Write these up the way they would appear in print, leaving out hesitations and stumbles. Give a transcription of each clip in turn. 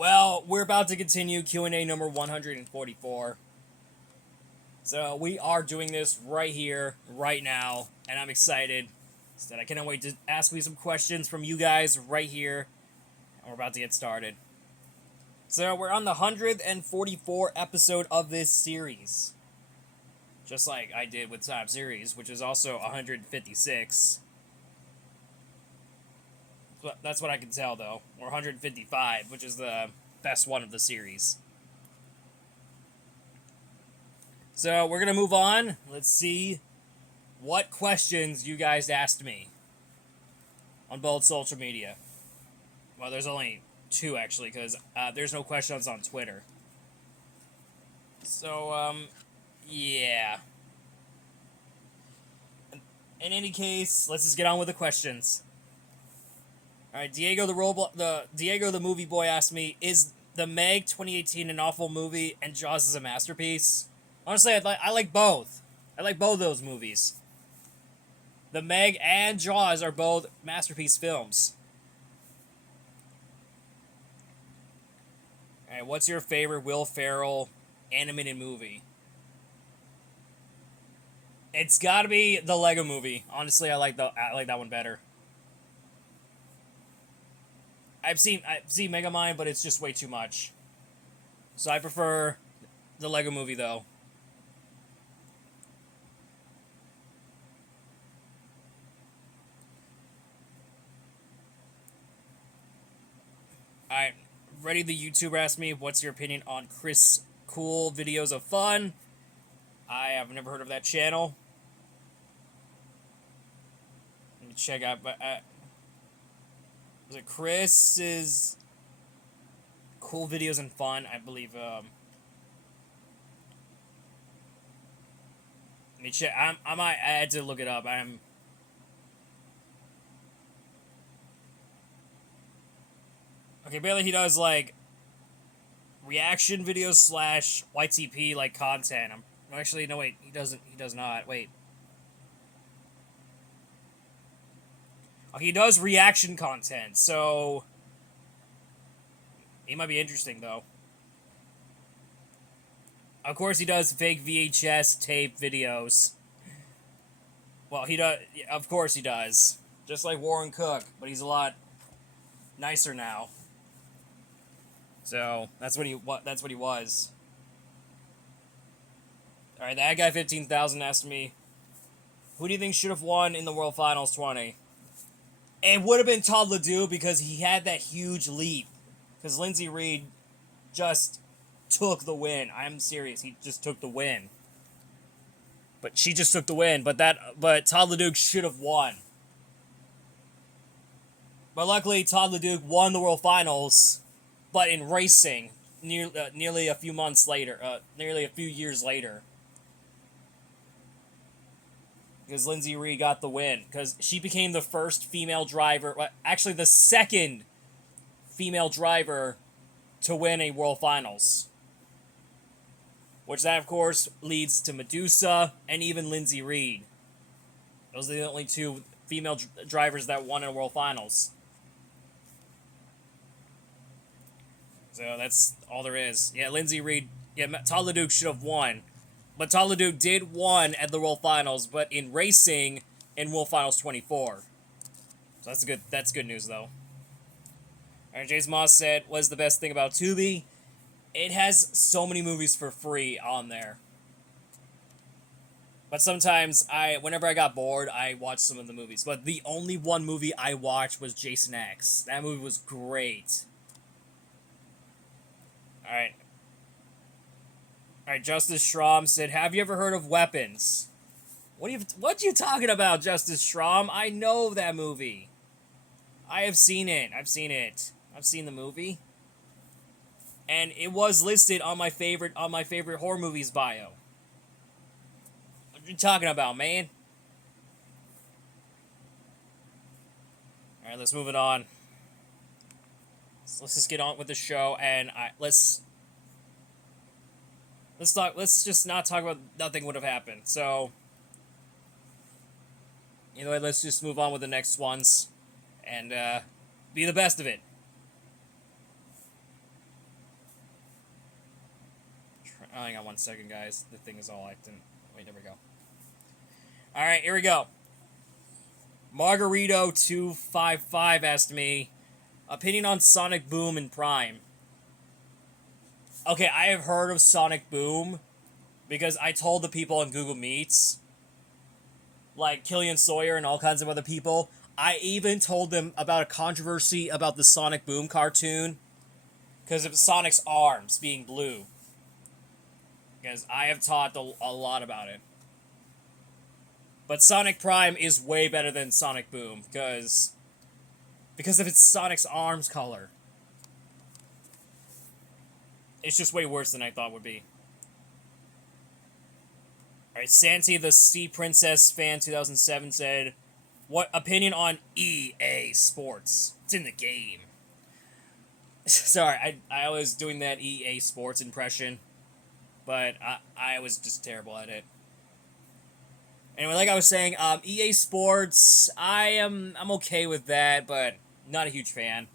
Well, we're about to continue Q&A number 144. So we are doing this right here, right now, and I'm excited. So I cannot wait to ask me some questions from you guys right here. And we're about to get started. So we're on the 144 episode of this series. Just like I did with Top Series, which is also 156. That's what I can tell, though. Or 155, which is the best one of the series. So we're going to move on. Let's see what questions you guys asked me on both social media. Well, there's only two, actually, because there's no questions on Twitter. So, yeah. In any case, let's just get on with the questions. All right, Diego the movie boy asked me, "Is the Meg 2018 an awful movie and Jaws is a masterpiece?" Honestly, I like both. I like both those movies. The Meg and Jaws are both masterpiece films. All right, what's your favorite Will Ferrell animated movie? It's got to be the Lego Movie. Honestly, I like that one better. I've seen Megamind, but it's just way too much. So I prefer the Lego Movie, though. Alright, Ready the YouTuber asked me, "What's your opinion on Chris Cool Videos of Fun?" I have never heard of that channel. Let me check out. Was it Chris's Cool Videos and Fun? I believe. Let me check. I had to look it up. Okay, apparently he does, like, reaction videos slash YTP, like, content. Actually, no, wait. He does not. Wait. Okay, he does reaction content, so he might be interesting, though. Of course, he does fake VHS tape videos. Well, he does. Of course, he does. Just like Warren Cook, but he's a lot nicer now. So that's what he was. All right, that guy 15,000 asked me, "Who do you think should have won in the World Finals 20?" It would have been Todd LeDoux because he had that huge leap. Because Lindsey Reed just took the win. I'm serious. He just took the win. But she just took the win. But Todd LeDuc should have won. But luckily, Todd LeDuc won the World Finals, but in racing, nearly a few months later, nearly a few years later. Because Lindsey Reed got the win. Because she became the first female driver, actually the second female driver to win a World Finals. Which that, of course, leads to Medusa and even Lindsey Reed. Those are the only two female drivers that won in World Finals. So that's all there is. Yeah, Lindsey Reed. Yeah, Todd LeDuc should have won. But Todd LeDuc did won at the World Finals, but in racing in World Finals 24. So that's good news, though. Alright, Jason Moss said, "What's the best thing about Tubi?" It has so many movies for free on there. But sometimes, whenever I got bored, I watched some of the movies. But the only one movie I watched was Jason X. That movie was great. Alright. Alright, Justice Schramm said, "Have you ever heard of Weapons?" What you talking about, Justice Schramm? I know that movie. I have seen it. I've seen the movie. And it was listed on my favorite horror movies bio. What are you talking about, man? Alright, let's move it on. So let's just get on with the show, and let's just not talk about nothing would have happened. So, either way, let's just move on with the next ones, and be the best of it. hang on 1 second, guys. The thing is all acting. Wait, there we go. Alright, here we go. Margarito255 asked me, opinion on Sonic Boom and Prime. Okay, I have heard of Sonic Boom because I told the people on Google Meets, like Killian Sawyer and all kinds of other people. I even told them about a controversy about the Sonic Boom cartoon because of Sonic's arms being blue. Because I have talked a lot about it. But Sonic Prime is way better than Sonic Boom because of its Sonic's arms color. It's just way worse than I thought it would be. Alright, Santi the Sea Princess fan 2007 said, what opinion on EA Sports? It's in the game. Sorry, I was doing that EA Sports impression, but I was just terrible at it. Anyway, like I was saying, EA Sports, I'm okay with that, but not a huge fan.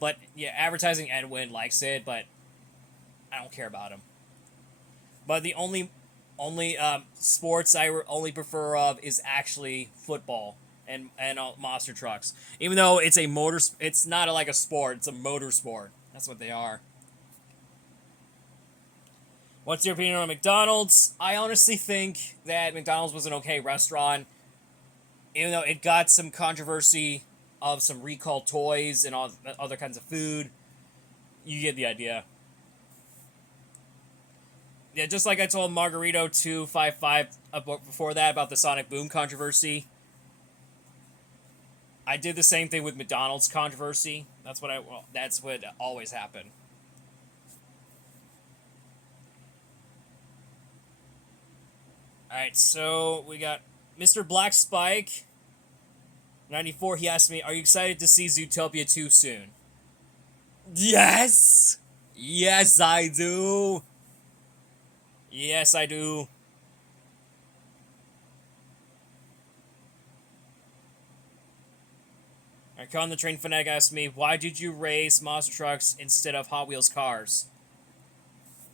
But yeah, Advertising Edwin likes it, but I don't care about him. But the only sports I only prefer of is actually football and monster trucks. Even though it's it's not like a sport, it's a motor sport. That's what they are. What's your opinion on McDonald's? I honestly think that McDonald's was an okay restaurant, even though it got some controversy of some recall toys and all other kinds of food. You get the idea. Yeah, just like I told Margarito255 before that about the Sonic Boom controversy. I did the same thing with McDonald's controversy. That's what always happened. Alright, so we got Mr. Black Spike 94. He asked me, are you excited to see Zootopia 2 soon? Yes! Yes, I do! Yes, I do. Alright, Con the Train Fanatic asked me, why did you race monster trucks instead of Hot Wheels cars?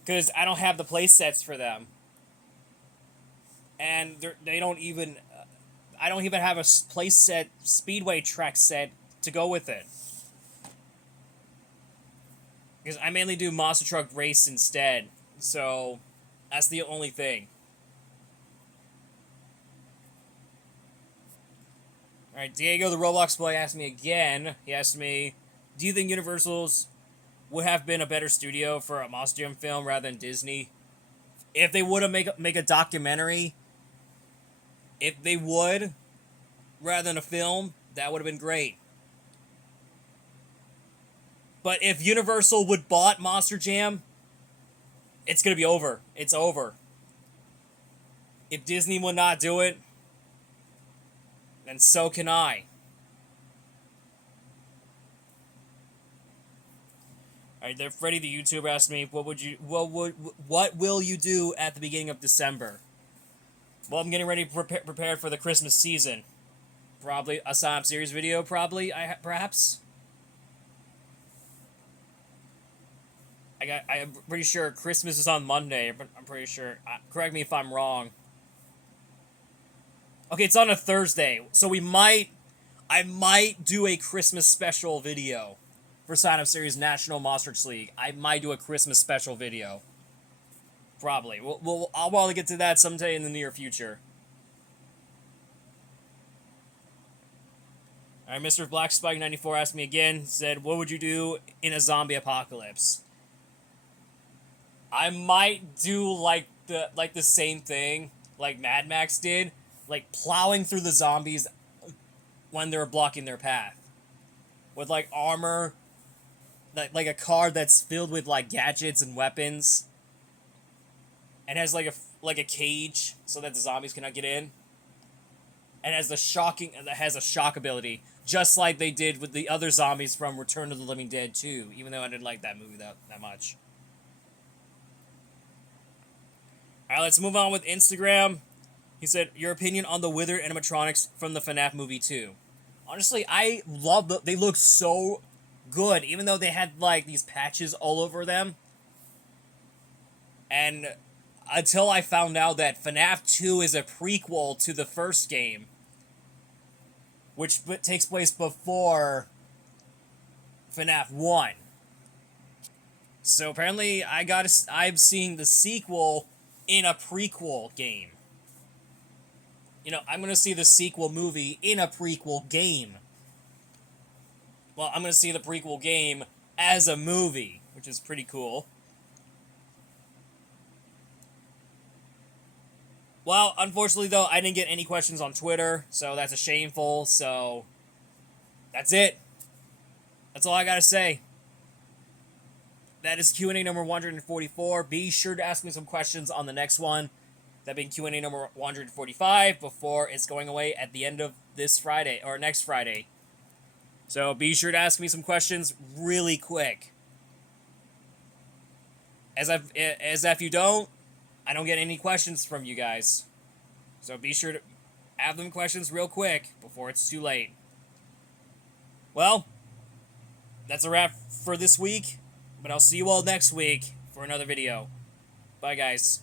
Because I don't have the play sets for them. And they don't even... I don't even have a play set, speedway track set to go with it. Because I mainly do monster truck race instead. So, that's the only thing. Alright, Diego the Roblox boy asked me again. He asked me, do you think Universal's would have been a better studio for a Monster Jam film rather than Disney? If they would have make a documentary, if they would, rather than a film, that would have been great. But if Universal would bought Monster Jam, it's gonna be over. It's over. If Disney will not do it, then so can I. Alright, there Freddy the YouTuber asked me, what will you do at the beginning of December? Well, I'm getting ready prepared for the Christmas season. Probably a Sonic series video, perhaps. I'm pretty sure Christmas is on Monday, but I'm pretty sure. Correct me if I'm wrong. Okay, it's on a Thursday, so I might do a Christmas special video for Sonic Series National Monsters League. I might do a Christmas special video. Probably. I'll probably get to that someday in the near future. Alright, Mr. Black Spike 94 asked me again, said, what would you do in a zombie apocalypse? I might do like the same thing like Mad Max did, like plowing through the zombies when they're blocking their path. With like armor, like a car that's filled with like gadgets and weapons. And has like a cage so that the zombies cannot get in. And has a shock ability, just like they did with the other zombies from Return of the Living Dead 2, even though I didn't like that movie that much. Alright, let's move on with Instagram. He said, your opinion on the withered animatronics from the FNAF movie 2. Honestly, I love they look so good, even though they had like these patches all over them. And until I found out that FNAF 2 is a prequel to the first game, which takes place before FNAF 1. So apparently I'm seeing the sequel in a prequel game. You know, I'm going to see the sequel movie in a prequel game. Well, I'm going to see the prequel game as a movie, which is pretty cool. Well, unfortunately, though, I didn't get any questions on Twitter, so that's a shameful, so that's it. That's all I gotta say. That is Q&A number 144. Be sure to ask me some questions on the next one. That being Q&A number 145 before it's going away at the end of this Friday, or next Friday. So be sure to ask me some questions really quick. As if you don't, I don't get any questions from you guys. So be sure to have them questions real quick before it's too late. Well, that's a wrap for this week, but I'll see you all next week for another video. Bye, guys.